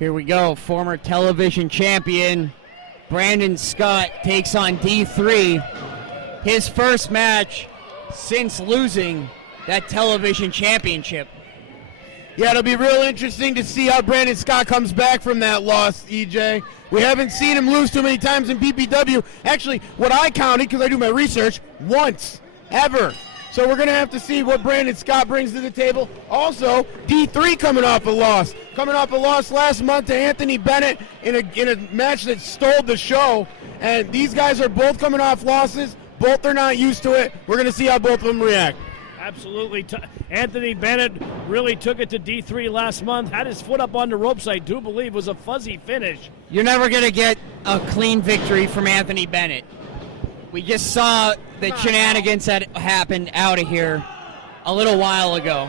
Here we go. Former television champion Brandon Scott takes on D3. His first match since losing that television championship. Yeah, it'll be real interesting to see how Brandon Scott comes back from that loss, EJ. We haven't seen him lose too many times in PPW. Actually, what I counted, because I do my research, once, ever. So we're going to have to see what Brandon Scott brings to the table. Also, D3 coming off a loss. Coming off a loss last month to Anthony Bennett in a match that stole the show. And these guys are both coming off losses. Both are not used to it. We're going to see how both of them react. Absolutely. Anthony Bennett really took it to D3 last month, had his foot up on the ropes, I do believe, was a fuzzy finish. You're never going to get a clean victory from Anthony Bennett. We just saw the shenanigans that happened out of here a little while ago.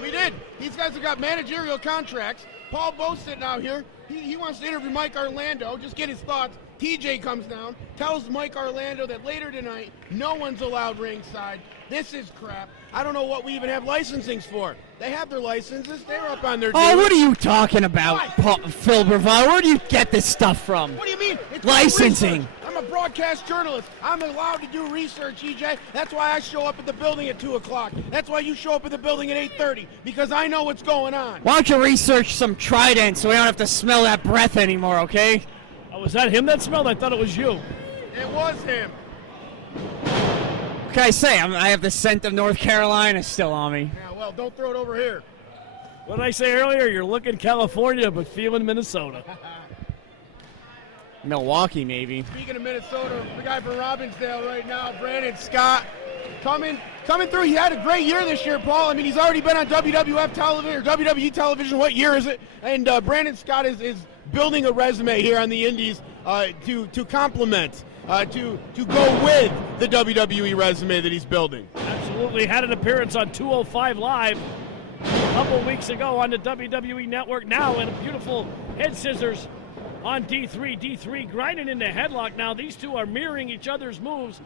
We did. These guys have got managerial contracts. Paul Bo's sitting out here. He wants to interview Mike Orlando, just get his thoughts. TJ comes down, tells Mike Orlando that later tonight, no one's allowed ringside. This is crap. I don't know what we even have licensings for. They have their licenses. They're up on their dues. Oh, what are you talking about, Phil Brevard? Where do you get this stuff from? What do you mean? It's licensing. I'm a broadcast journalist. I'm allowed to do research, EJ. That's why I show up at the building at 2 o'clock. That's why you show up at the building at 8:30, because I know what's going on. Why don't you research some Trident so we don't have to smell that breath anymore, okay? Oh, was that him that smelled? I thought it was you. It was him. What can I say? I have the scent of North Carolina still on me. Yeah, well, don't throw it over here. What did I say earlier? You're looking California, but feeling Minnesota. Milwaukee, maybe. Speaking of Minnesota, the guy from Robbinsdale right now, Brandon Scott, coming through. He had a great year this year, Paul. I mean, he's already been on WWF television or WWE television. What year is it? And Brandon Scott is building a resume here on the Indies to complement, to go with the WWE resume that he's building. Absolutely. Had an appearance on 205 Live a couple weeks ago on the WWE Network. Now in a beautiful head scissors on D3. D3 grinding into headlock now. These two are mirroring each other's moves.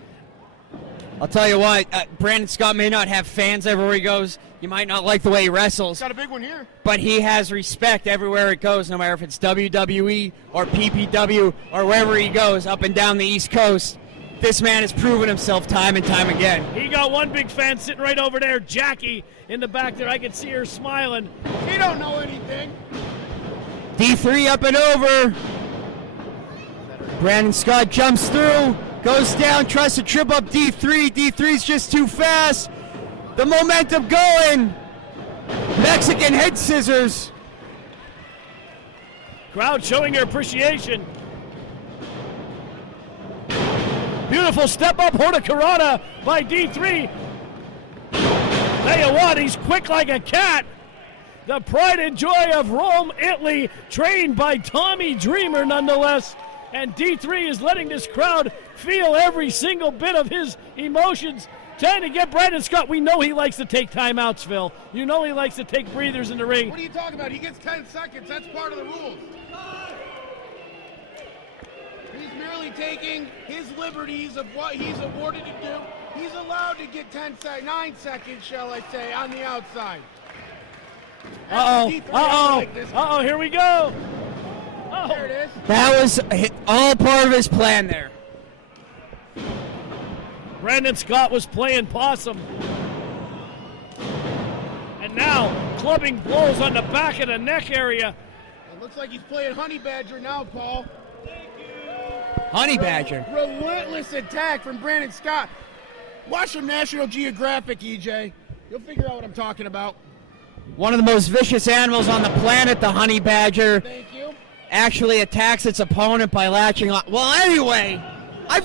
I'll tell you what, Brandon Scott may not have fans everywhere he goes. You might not like the way he wrestles. Got a big one here. But he has respect everywhere it goes, no matter if it's WWE or PPW or wherever he goes, up and down the East Coast. This man has proven himself time and time again. He got one big fan sitting right over there, Jackie, in the back there. I can see her smiling. She don't know anything. D3 up and over. Brandon Scott jumps through, goes down, tries to trip up D3. D3's just too fast. The momentum going. Mexican head scissors. Crowd showing their appreciation. Beautiful step up Hurricanrana by D3. Tell you what, he's quick like a cat. The pride and joy of Rome, Italy, trained by Tommy Dreamer nonetheless. And D3 is letting this crowd feel every single bit of his emotions. Trying to get Brandon Scott. We know he likes to take timeouts, Phil. You know he likes to take breathers in the ring. What are you talking about? He gets 10 seconds. That's part of the rules. He's merely taking his liberties of what he's awarded to do. He's allowed to get 9 seconds, shall I say, on the outside. Uh-oh, here we go. Oh. There it is. That was all part of his plan there. Brandon Scott was playing possum. And now clubbing blows on the back of the neck area. It looks like he's playing Honey Badger now, Paul. Honey Badger. Relentless attack from Brandon Scott. Watch some National Geographic, EJ. You'll figure out what I'm talking about. One of the most vicious animals on the planet, the honey badger, Thank you. actually attacks its opponent by latching on. Well, anyway, I've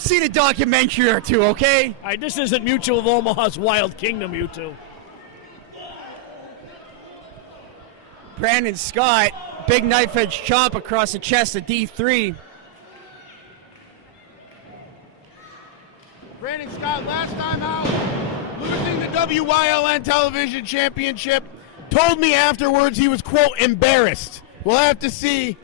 seen a documentary or two, okay? All right, this isn't Mutual of Omaha's Wild Kingdom, you two. Brandon Scott, big knife edge chop across the chest of D3. Brandon Scott, last time out, losing the WYLN Television Championship, told me afterwards he was, quote, embarrassed. We'll have to see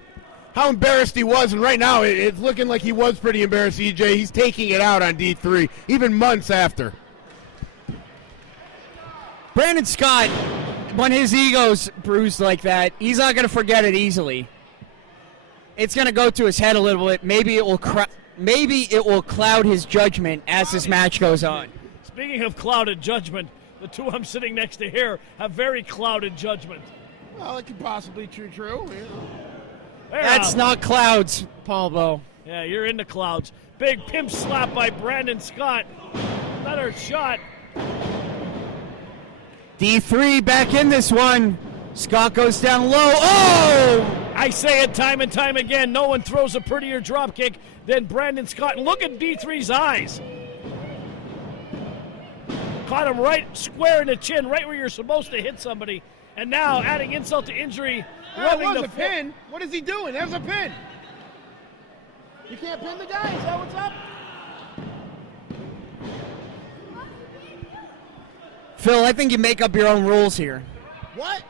how embarrassed he was, and right now it's looking like he was pretty embarrassed, EJ. He's taking it out on D3, even months after. Brandon Scott, when his ego's bruised like that, he's not going to forget it easily. It's going to go to his head a little bit. Maybe it will cloud his judgment as this match goes on. Speaking of clouded judgment, the two I'm sitting next to here have very clouded judgment. Well, it could possibly be true. That's not clouds, Paul Bo. Yeah, you're in the clouds. Big pimp slap by Brandon Scott. Another shot. D3 back in this one. Scott goes down low. Oh! I say it time and time again. No one throws a prettier drop kick than Brandon Scott. And look at D3's eyes. Caught him right square in the chin, right where you're supposed to hit somebody. And now, adding insult to injury, That was a pin. What is he doing? That was a pin. You can't pin the guy. Is that what's up? Phil, I think you make up your own rules here. What?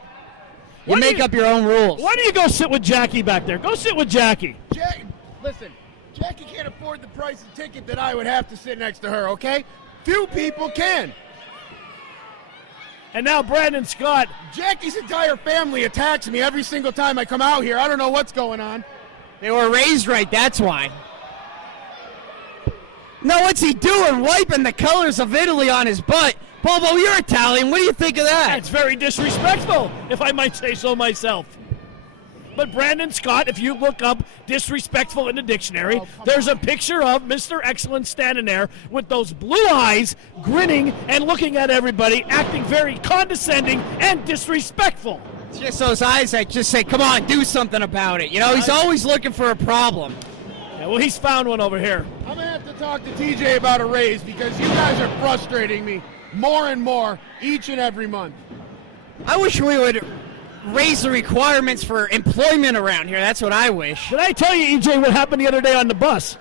You make up your own rules. Why don't you go sit with Jackie back there? Go sit with Jackie. Listen, Jackie can't afford the price of ticket that I would have to sit next to her, okay? Few people can. And now Brandon Scott. Jackie's entire family attacks me every single time I come out here. I don't know what's going on. They were raised right, that's why. No, what's he doing? Wiping the colors of Italy on his butt. Bobo, you're Italian. What do you think of that? That's very disrespectful, if I might say so myself. But Brandon Scott, if you look up disrespectful in the dictionary, there's a picture of Mr. Excellent standing there with those blue eyes, grinning and looking at everybody, acting very condescending and disrespectful. It's just those eyes that just say, come on, do something about it. You know, he's always looking for a problem. Yeah, well, he's found one over here. I'm going to have to talk to TJ about a raise because you guys are frustrating me more and more each and every month. I wish we would raise the requirements for employment around here. That's what I wish. Did I tell you, EJ, what happened the other day on the bus?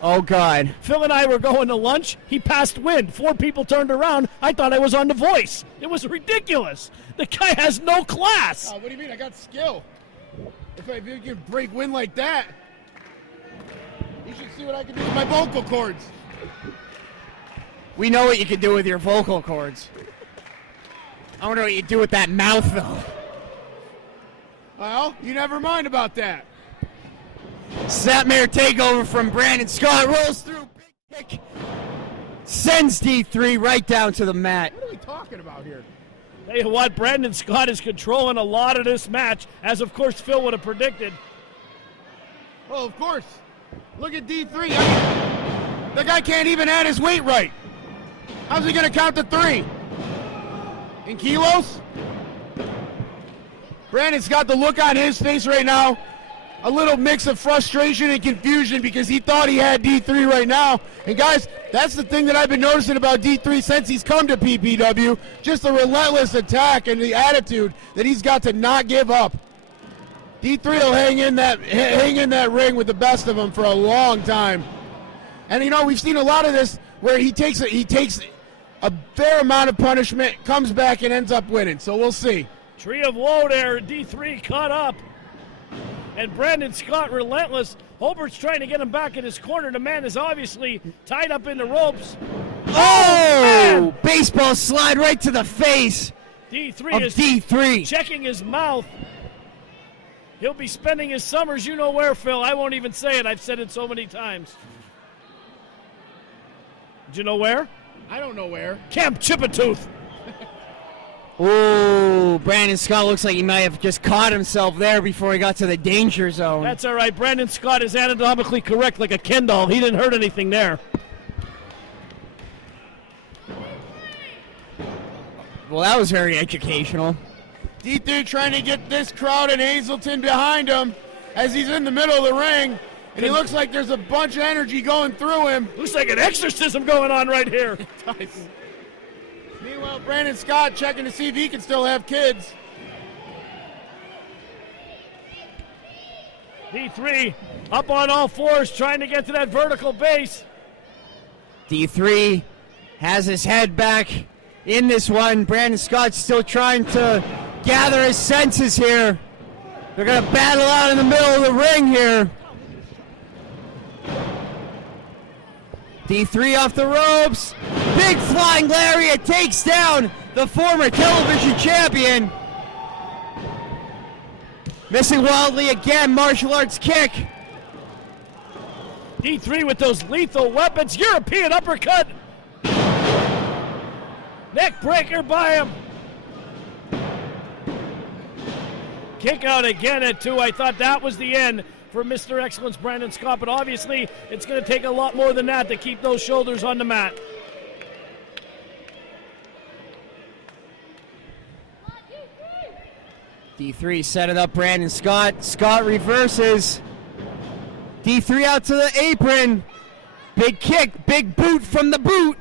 Oh, God. Phil and I were going to lunch. He passed wind. 4 people turned around. I thought I was on The Voice. It was ridiculous. The guy has no class. What do you mean? I got skill. If you can break wind like that, you should see what I can do with my vocal cords. We know what you can do with your vocal cords. I wonder what you do with that mouth, though. Well, you never mind about that. Snapmare takeover from Brandon Scott. Rolls through, big kick. Sends D3 right down to the mat. What are we talking about here? Tell you what, Brandon Scott is controlling a lot of this match, as of course Phil would have predicted. Well, of course. Look at D3. The guy can't even add his weight right. How's he going to count to 3? In kilos? Brandon's got the look on his face right now. A little mix of frustration and confusion because he thought he had D3 right now. And guys, that's the thing that I've been noticing about D3 since he's come to PPW. Just the relentless attack and the attitude that he's got to not give up. D3 will hang in that ring with the best of them for a long time. And you know, we've seen a lot of this where he takes a fair amount of punishment, comes back and ends up winning. So we'll see. Tree of woe there. D3 caught up. And Brandon Scott relentless. Holbert's trying to get him back in his corner. The man is obviously tied up in the ropes. Oh! Baseball slide right to the face D3 is D3. checking his mouth. He'll be spending his summers, you know where, Phil. I won't even say it. I've said it so many times. Do you know where? I don't know where. Camp Chippewa. Ooh, Brandon Scott looks like he might have just caught himself there before he got to the danger zone. That's all right. Brandon Scott is anatomically correct like a Ken doll. He didn't hurt anything there. Well, that was very educational. D3 trying to get this crowd in Hazleton behind him as he's in the middle of the ring. And he looks like there's a bunch of energy going through him. Looks like an exorcism going on right here. Meanwhile, Brandon Scott checking to see if he can still have kids. D3 up on all fours trying to get to that vertical base. D3 has his head back in this one. Brandon Scott's still trying to gather his senses here. They're going to battle out in the middle of the ring here. D3 off the ropes. Big flying lariat takes down the former television champion. Missing wildly again, martial arts kick. D3 with those lethal weapons. European uppercut. Neck breaker by him. Kick out again at 2. I thought that was the end for Mr. Excellence Brandon Scott, but obviously it's going to take a lot more than that to keep those shoulders on the mat. D3 setting up Brandon Scott. Scott reverses. D3 out to the apron. Big kick, big boot from the boot.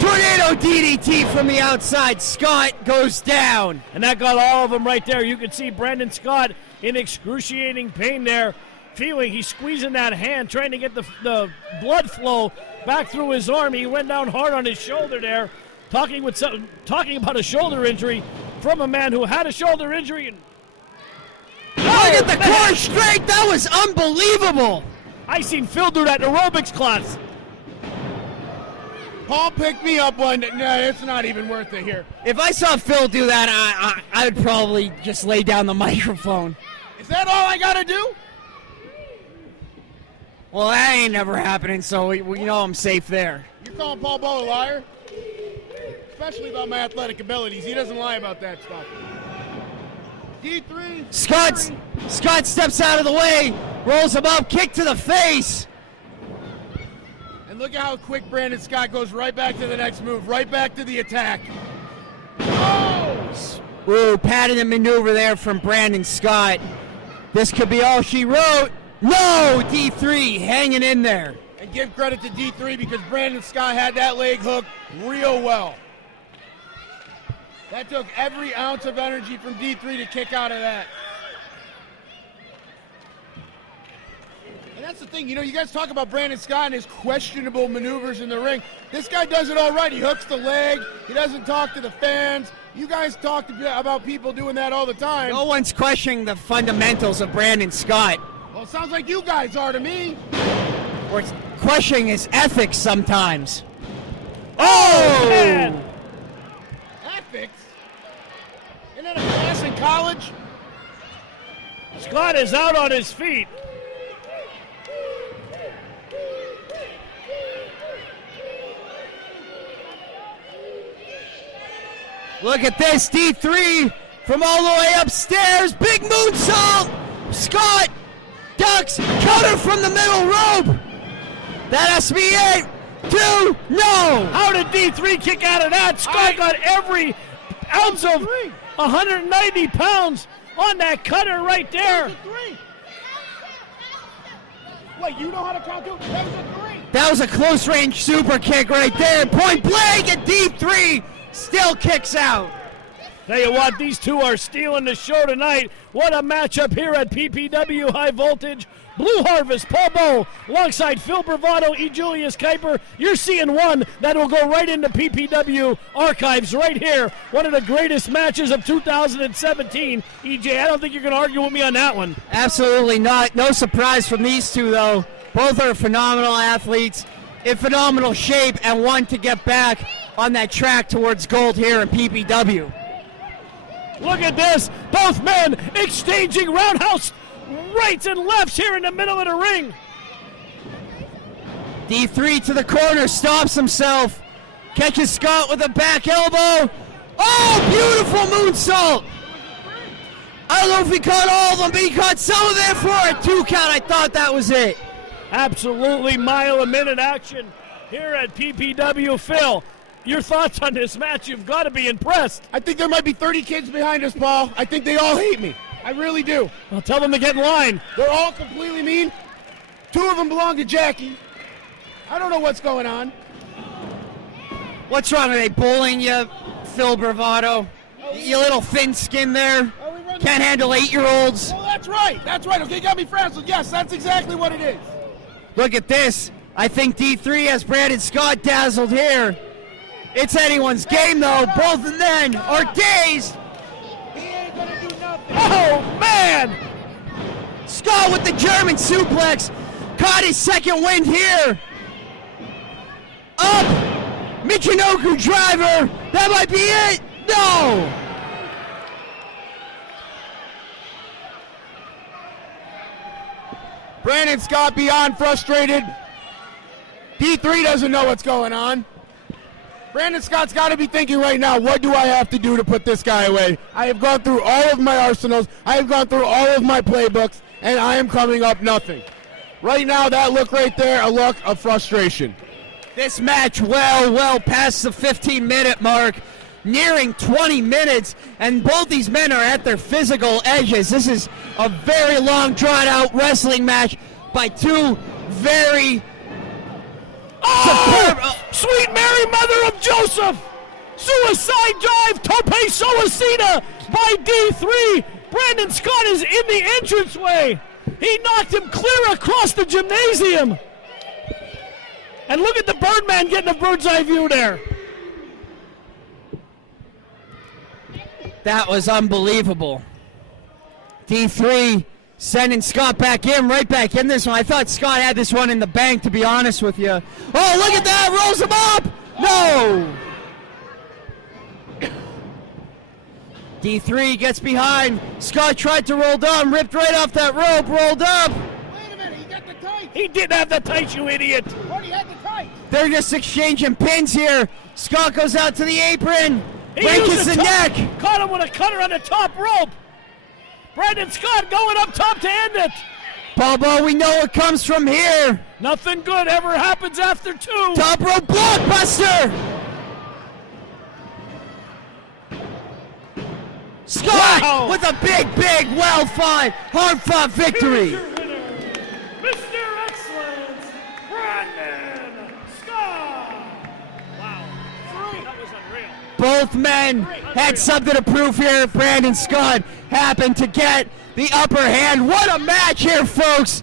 Tornado DDT from the outside. Scott goes down. And that got all of them right there. You can see Brandon Scott in excruciating pain there. Feeling he's squeezing that hand, trying to get the blood flow back through his arm. He went down hard on his shoulder there. Talking about a shoulder injury from a man who had a shoulder injury. And look at the core strength. That was unbelievable. I seen Phil do that in aerobics class. Paul picked me up one. No, it's not even worth it here. If I saw Phil do that, I would probably just lay down the microphone. Is that all I got to do? Well, that ain't never happening, so we know I'm safe there. You're calling Paul Bowe a liar? Especially about my athletic abilities. He doesn't lie about that stuff. D3. Scott steps out of the way, rolls him up, kick to the face. And look at how quick Brandon Scott goes right back to the next move, right back to the attack. Oh! Ooh, patented maneuver there from Brandon Scott. This could be all she wrote. No, D3 hanging in there. And give credit to D3 because Brandon Scott had that leg hook real well. That took every ounce of energy from D3 to kick out of that. And that's the thing, you know, you guys talk about Brandon Scott and his questionable maneuvers in the ring. This guy does it all right. He hooks the leg. He doesn't talk to the fans. You guys talk about people doing that all the time. No one's questioning the fundamentals of Brandon Scott. Well, it sounds like you guys are to me. Or questioning his ethics sometimes. Oh, man! Ethics? Isn't that a class in college? Scott is out on his feet. Look at this, D3 from all the way upstairs. Big moonsault. Scott ducks, cutter from the middle rope. That has to be it. 2, no. How did D3 kick out of that? Scott got every ounce of 190 pounds on that cutter right there. Wait, you know how to count two? That was a 3. That was a close range super kick right there. Point blank at deep 3. Still kicks out. Tell you what, these two are stealing the show tonight. What a matchup here at PPW High Voltage. Blue Harvest, Paul Bow, alongside Phil Bravado, E. Julius Kuiper. You're seeing one that will go right into PPW archives right here. One of the greatest matches of 2017. EJ, I don't think you're going to argue with me on that one. Absolutely not. No surprise from these two, though. Both are phenomenal athletes, in phenomenal shape, and want to get back on that track towards gold here in PPW. Look at this. Both men exchanging roundhouse rights and lefts here in the middle of the ring. D3 to the corner, stops himself. Catches Scott with a back elbow. Oh, beautiful moonsault. I don't know if he caught all of them, but he caught some of them for a 2 count. I thought that was it. Absolutely mile-a-minute action here at PPW. Phil, your thoughts on this match? You've got to be impressed. I think there might be 30 kids behind us, Paul. I think they all hate me. I really do. Well, tell them to get in line. They're all completely mean. 2 of them belong to Jackie. I don't know what's going on. What's wrong? Are they bullying you, Phil Bravado? You little thin skin there. Can't handle 8-year-olds. Oh, that's right. That's right. Okay, got me frazzled. Yes, that's exactly what it is. Look at this. I think D3 has Brandon Scott dazzled here. It's anyone's game, though. Both of them are dazed. He ain't gonna do nothing. Oh, man! Scott with the German suplex. Caught his second wind here. Up. Michinoku driver. That might be it. No. Brandon Scott beyond frustrated. D3 doesn't know what's going on. Brandon Scott's got to be thinking right now, what do I have to do to put this guy away? I have gone through all of my arsenals. I have gone through all of my playbooks, and I am coming up nothing. Right now, that look right there, a look of frustration. This match well past the 15-minute mark, nearing 20 minutes, and both these men are at their physical edges. This is a very long, drawn-out wrestling match by two very superb. Sweet Mary, Mother of Joseph! Suicide dive, tope suicida by D3. Brandon Scott is in the entranceway. He knocked him clear across the gymnasium. And look at the Birdman getting a bird's eye view there. That was unbelievable. D3 sending Scott back in, right back in this one. I thought Scott had this one in the bank, to be honest with you. Oh, look at that, rolls him up! No! D3 gets behind. Scott tried to roll down, ripped right off that rope, rolled up. Wait a minute, he got the tights. He didn't have the tights, you idiot. But he had the tights. They're just exchanging pins here. Scott goes out to the apron, He breaks used the neck. Caught him with a cutter on the top rope. Brandon Scott going up top to end it. Bobo, we know what comes from here. Nothing good ever happens after 2. Top rope blockbuster. Scott with a big, well-fought, hard-fought victory. Here's your winner, Mr. Excellence, Brandon Scott. Wow, that was unreal. Both men had something to prove here. Brandon Scott happened to get the upper hand. What a match here, folks.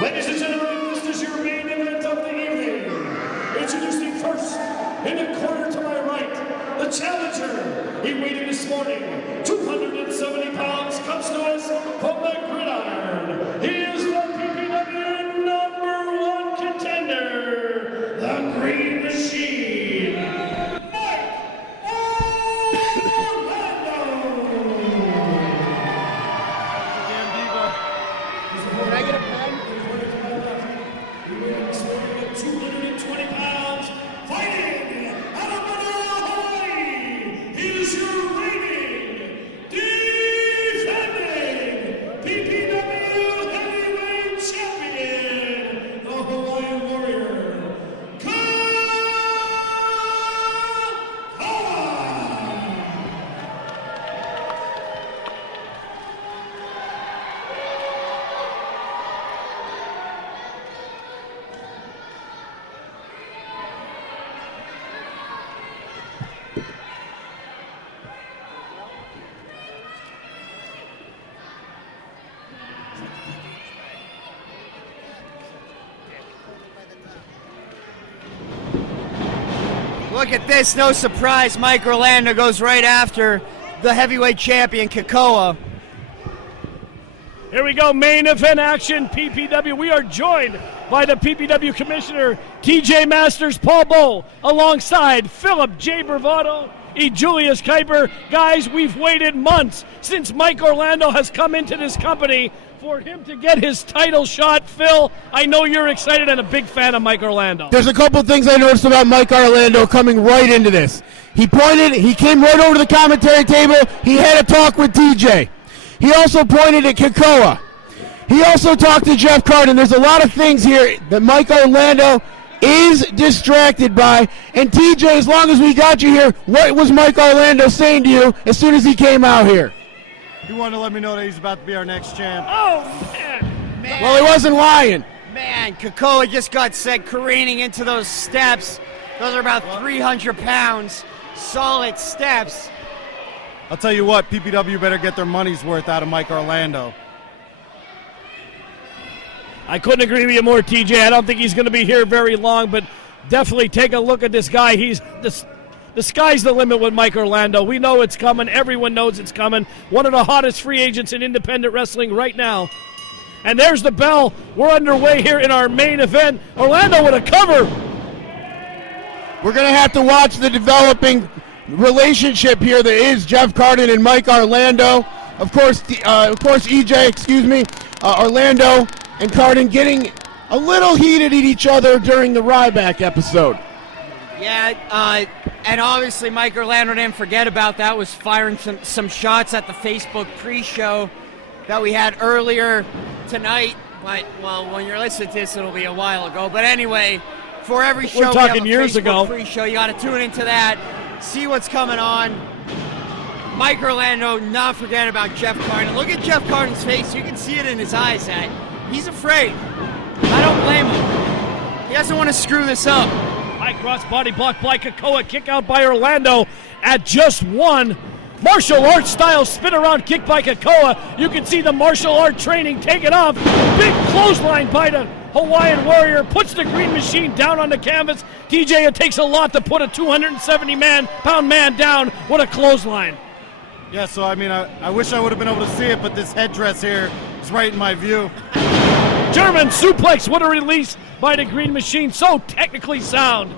Ladies and gentlemen, this is your main event of the evening. Introducing first, in the corner to my right, the challenger. He weighed in this morning, 270 pounds, comes to us from the gridiron. He is the PPW #1 contender, the Green Machine, Mike Orlando. Can I get a pen? 220 pounds, fighting out of Manila, Hawaii. He is your reigning, defending PPW heavyweight champion, the Hawaiian Warrior, Kyle. Look at this, no surprise, Mike Orlando goes right after the heavyweight champion, Kakoa. Here we go, main event action, PPW. We are joined by the PPW Commissioner, TJ Masters, Paul Bowe, alongside Philip J. Bravado, E. Julius Kuiper. Guys, we've waited months since Mike Orlando has come into this company for him to get his title shot. Phil, I know you're excited and a big fan of Mike Orlando. There's a couple things I noticed about Mike Orlando coming right into this. He came right over to the commentary table. He had a talk with TJ. He also pointed at Kakoa. He also talked to Jeff Carden. There's a lot of things here that Mike Orlando is distracted by. And TJ, as long as we got you here, what was Mike Orlando saying to you as soon as he came out here? He wanted to let me know that he's about to be our next champ. Oh, man. Well, he wasn't lying. Man, Kakoa just got sent careening into those steps. Those are about 300 pounds, solid steps. I'll tell you what, PPW better get their money's worth out of Mike Orlando. I couldn't agree with you more, TJ. I don't think he's going to be here very long, but definitely take a look at this guy. The sky's the limit with Mike Orlando. We know it's coming. Everyone knows it's coming. One of the hottest free agents in independent wrestling right now. And there's the bell. We're underway here in our main event. Orlando with a cover. We're going to have to watch the developing relationship here that is Jeff Carden and Mike Orlando. Of course, EJ, Orlando and Carden getting a little heated at each other during the Ryback episode. Yeah, and obviously Mike Orlando didn't forget about that, was firing some shots at the Facebook pre-show that we had earlier tonight. But, well, when you're listening to this, it'll be a while ago. But anyway, for every show We're talking we have a years Facebook ago. pre-show. You got to tune into that, see what's coming on. Mike Orlando not forgetting about Jeff Carden. Look at Jeff Carden's face. You can see it in his eyes that he's afraid. I don't blame him. He doesn't want to screw this up. High cross body block by Kakoa. Kick out by Orlando at just one. Martial arts style spin around kick by Kakoa. You can see the martial art training taken off. Big clothesline by the Hawaiian Warrior. Puts the Green Machine down on the canvas. TJ, it takes a lot to put a 270-pound man down with a clothesline. Yeah, so I mean, I wish I would have been able to see it, but this headdress here is right in my view. German suplex. What a release by the Green Machine. So technically sound.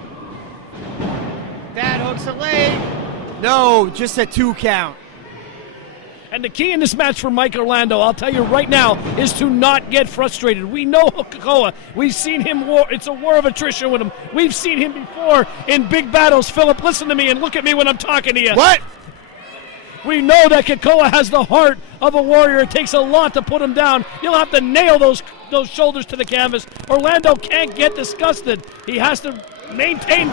That hooks a leg. No, just a 2 count. And the key in this match for Mike Orlando, I'll tell you right now, is to not get frustrated. We know Kakoa. We've seen him it's a war of attrition with him. We've seen him before in big battles. Philip, listen to me and look at me when I'm talking to you. What? We know that Kakoa has the heart of a warrior. It takes a lot to put him down. You'll have to nail those shoulders to the canvas. Orlando can't get disgusted. He has to maintain.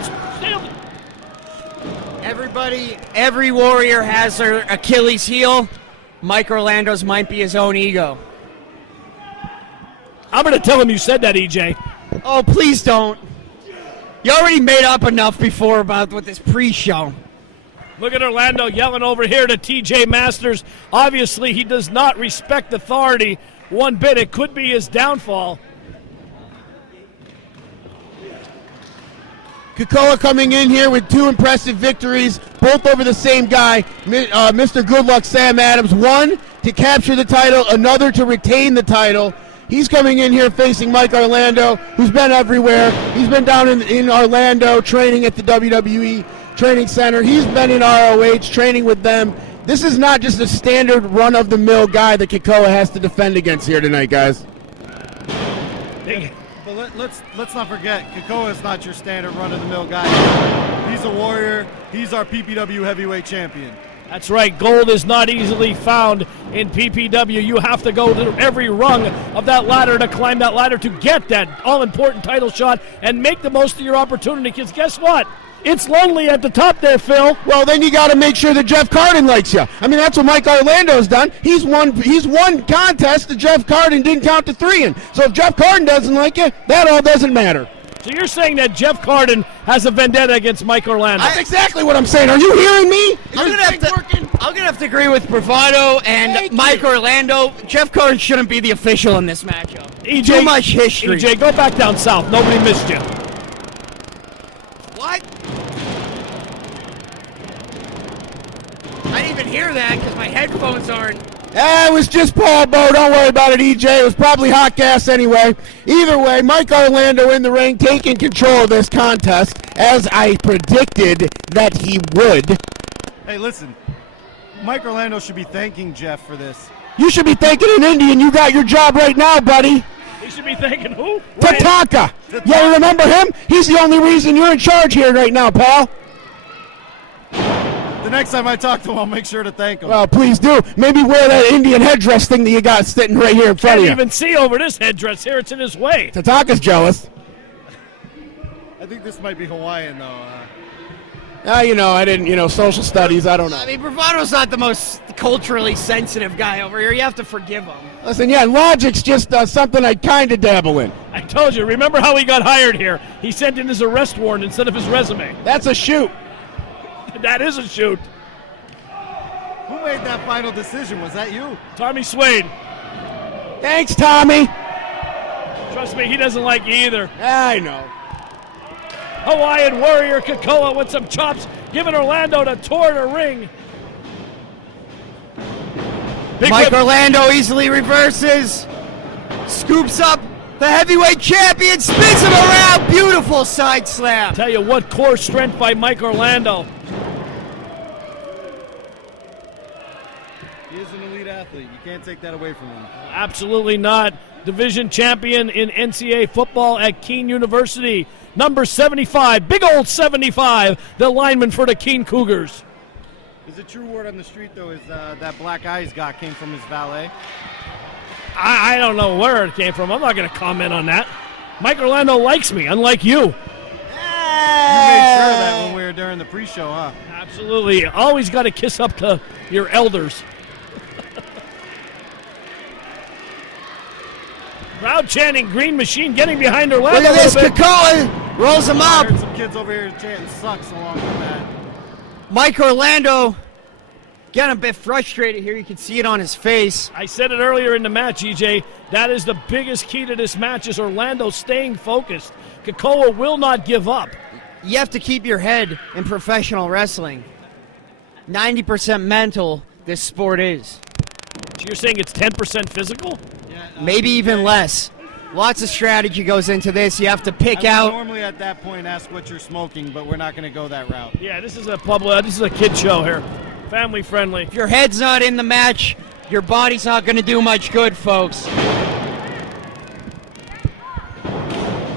Every warrior has their Achilles heel. Mike Orlando's might be his own ego. I'm going to tell him you said that, EJ. Oh, please don't. You already made up enough before about with this pre-show. Look at Orlando yelling over here to TJ Masters. Obviously, he does not respect authority one bit. It could be his downfall. Kakoa coming in here with 2 impressive victories, both over the same guy, Mr. Goodluck Sam Adams. One to capture the title, another to retain the title. He's coming in here facing Mike Orlando, who's been everywhere. He's been down in Orlando training at the WWE Training Center. He's been in ROH training with them. This is not just a standard run-of-the-mill guy that Kakoa has to defend against here tonight, guys. But let's not forget, Kakoa is not your standard run-of-the-mill guy. He's a warrior. He's our PPW heavyweight champion. That's right. Gold is not easily found in PPW. You have to go to every rung of that ladder to climb that ladder to get that all-important title shot and make the most of your opportunity. Because guess what? It's lonely at the top there, Phil. Well, then you got to make sure that Jeff Carden likes you. I mean, that's what Mike Orlando's done. He's won contest that Jeff Carden didn't count to 3 in. So if Jeff Carden doesn't like you, that all doesn't matter. So you're saying that Jeff Carden has a vendetta against Mike Orlando? That's exactly what I'm saying. Are you hearing me? I'm gonna have to agree with Bravado and Mike Orlando. Jeff Carden shouldn't be the official in this matchup. EJ, too much history. EJ, go back down south. Nobody missed you. What? I didn't even hear that because my headphones aren't. It was just Paul Bowe. Don't worry about it, EJ. It was probably hot gas anyway. Either way, Mike Orlando in the ring taking control of this contest, as I predicted that he would. Hey, listen. Mike Orlando should be thanking Jeff for this. You should be thanking an Indian. You got your job right now, buddy. He should be thanking who? Tatanka. You remember him? He's the only reason you're in charge here right now, pal. The next time I talk to him, I'll make sure to thank him. Well, please do. Maybe wear that Indian headdress thing that you got sitting right here in front Can't of you. even see over this headdress here. It's in his way. Tatanka's jealous. I think this might be Hawaiian, though. You know, I didn't, social studies, I don't know. I mean, Bravado's not the most culturally sensitive guy over here. You have to forgive him. Listen, yeah, logic's just something I kind of dabble in. I told you, remember how he got hired here? He sent in his arrest warrant instead of his resume. That's a shoot. That is a shoot. Who made that final decision? Was that you? Tommy Swade. Thanks, Tommy. Trust me, he doesn't like you either. I know. Hawaiian Warrior Kakoa with some chops, giving Orlando the tour to ring. Mike Orlando easily reverses, scoops up the heavyweight champion, spins him around. Beautiful side slam. Tell you what, core strength by Mike Orlando. He is an elite athlete. You can't take that away from him. Absolutely not. Division champion in NCAA football at Keene University. Number 75, big old 75, the lineman for the Keene Cougars. Is it true word on the street, though, is that black eye he's got came from his valet? I don't know where it came from. I'm not going to comment on that. Mike Orlando likes me, unlike you. You made sure of that when we were during the pre-show, huh? Absolutely. Always got to kiss up to your elders. Crowd chanting Green Machine, getting behind Orlando. Look at this, Kakoa rolls him I up. heard some kids over here chanting sucks along with that. Mike Orlando getting a bit frustrated here. You can see it on his face. I said it earlier in the match, EJ. That is the biggest key to this match is Orlando staying focused. Kakoa will not give up. You have to keep your head in professional wrestling. 90% mental, this sport is. So you're saying it's 10% physical? Maybe even less. Lots of strategy goes into this. You have to pick I would out. normally at that point ask what you're smoking, but we're not going to go that route. Yeah, this is a kid show here. Family friendly. If your head's not in the match, your body's not going to do much good, folks.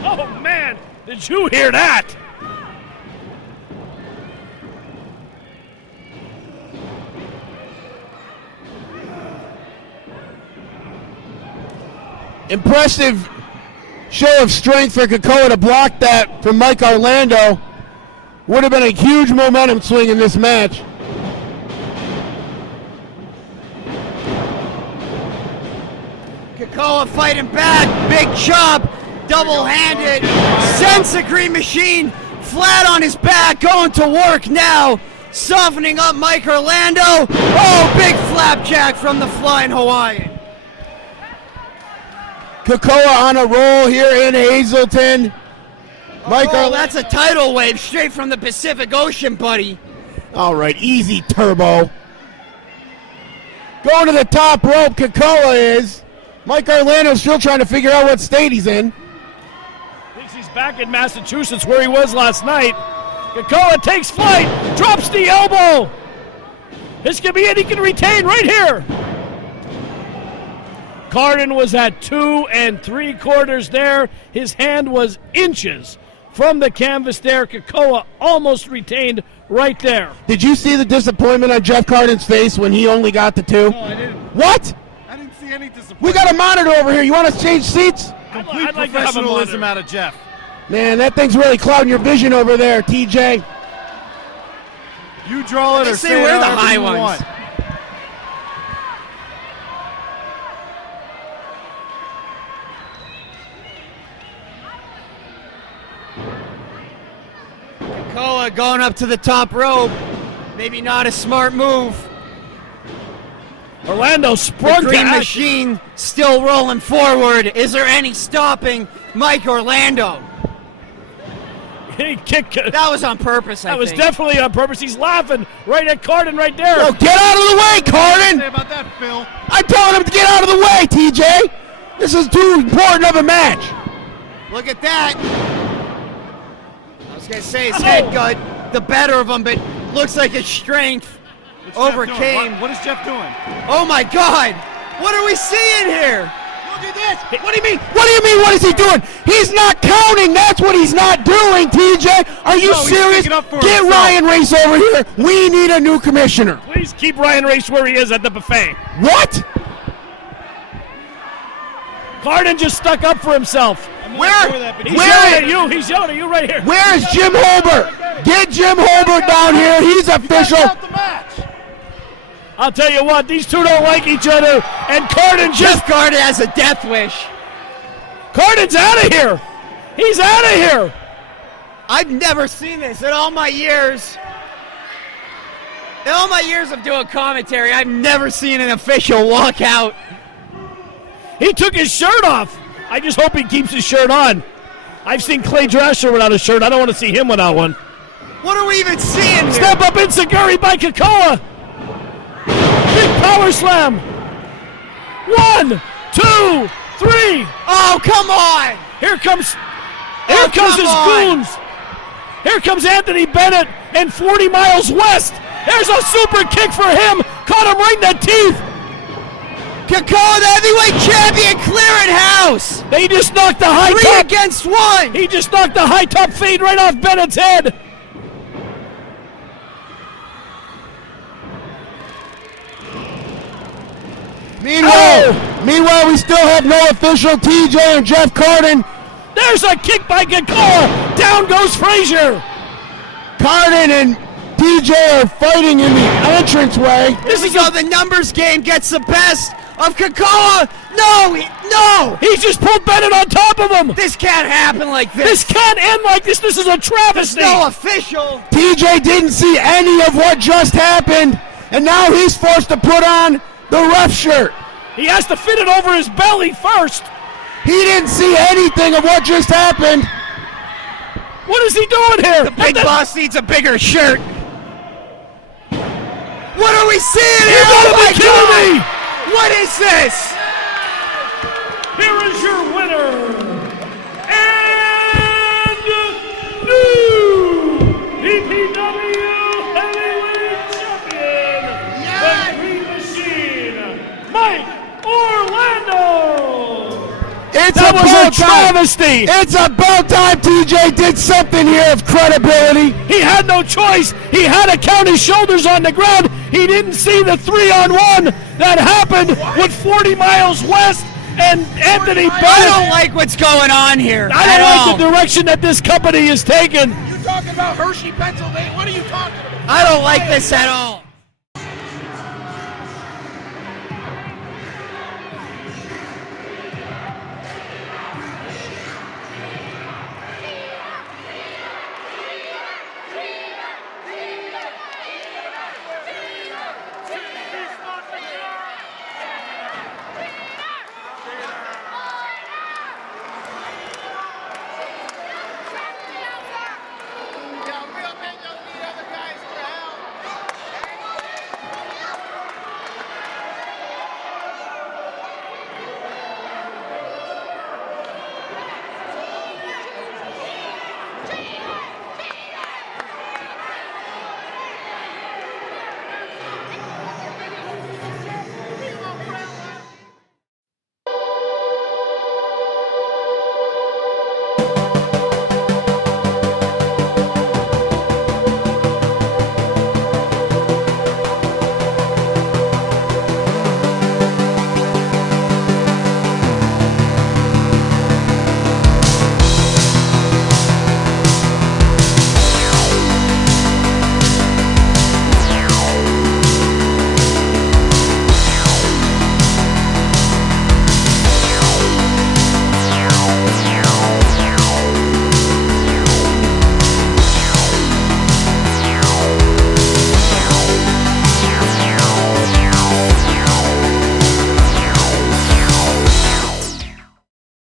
Oh, man, did you hear that? Impressive show of strength for Kakoa to block that from Mike Orlando. Would have been a huge momentum swing in this match. Kakoa fighting back, big chop, double-handed, sends the Green Machine flat on his back, going to work now, softening up Mike Orlando. Oh, big flapjack from the Flying Hawaiian. Kakoa on a roll here in Hazleton. Mike Oh, that's a tidal wave straight from the Pacific Ocean, buddy. All right, easy, Turbo. Going to the top rope, Kakoa is. Mike Orlando's still trying to figure out what state he's in. Thinks he's back in Massachusetts where he was last night. Kakoa takes flight, drops the elbow. This could be it. He can retain right here. Carden was at 2 3/4 there. His hand was inches from the canvas there. Kakoa almost retained right there. Did you see the disappointment on Jeff Carden's face when he only got the 2? No, I didn't. What? I didn't see any disappointment. We got a monitor over here. You want us to change seats? Complete I'd like to have a professionalism monitor. out of Jeff. Man, that thing's really clouding your vision over there, TJ. You draw it They or say say we're it the however high you ones. want. Kakoa going up to the top rope. Maybe not a smart move. Orlando The sprung to Green action. Machine still rolling forward. Is there any stopping Mike Orlando? He kicked. That was on purpose, I That was think. definitely on purpose. He's laughing right at Carden right there. Yo, get out of the way, Say Carden! about that, Phil. I'm telling him to get out of the way, TJ! This is too important of a match. Look at that. I was going to say his head got the better of him, but looks like his strength What's Jeff doing? overcame. What is Jeff doing? Oh my God! What are we seeing here? Look at this! What do you mean? What do you mean? What is he doing? He's not counting. That's what he's not doing, TJ. Are you No, he's serious? sticking up for Get himself. Ryan Race over here. We need a new commissioner. Please keep Ryan Race where he is at the buffet. What? Carden just stuck up for himself. He's yelling at you. He's yelling at you right here. Where is Jim Holbert? Get Jim Holbert down here. He's official. I'll tell you what, these two don't like each other, and Carden Jeff Carden has a death wish. Carden's out of here. He's out of here. I've never seen this in all my years. In all my years of doing commentary, I've never seen an official walk out. He took his shirt off. I just hope he keeps his shirt on. I've seen Clay Drasher without a shirt. I don't want to see him without one. What are we even seeing here? Step up Inseguri by Kakoa. Big power slam. 1, 2, 3. Oh, come on. Here comes his goons. Here comes Anthony Bennett and 40 miles west. There's a super kick for him. Caught him right in the teeth. Kakoa, the heavyweight champion, clearing house. They just knocked the high 3 top. against 1. He just knocked the high top fade right off Bennett's head. Meanwhile, we still have no official. TJ and Jeff Carden. There's a kick by Kakoa. Down goes Frazier. Carden and TJ are fighting in the entranceway. This is how the numbers game gets the best of Kakoa. No. He just pulled Bennett on top of him. This can't happen like this. This can't end like this. This is a travesty. No official. TJ didn't see any of what just happened, and now he's forced to put on the ref shirt. He has to fit it over his belly first. He didn't see anything of what just happened. What is he doing here? The big boss needs a bigger shirt. What are we seeing here? You gotta Oh be kidding me! What is this? Here is your winner and new PPW Heavyweight Champion, the Green Machine, Mike Orlando. That was a travesty. It's about time TJ did something here of credibility. He had no choice. He had to count his shoulders on the ground. He didn't see the 3-on-1 that happened with 40 miles west and Anthony Bennett. I don't like what's going on here. I don't like the direction that this company is taking. You're talking about Hershey, Pennsylvania. What are you talking about? I don't like this at all.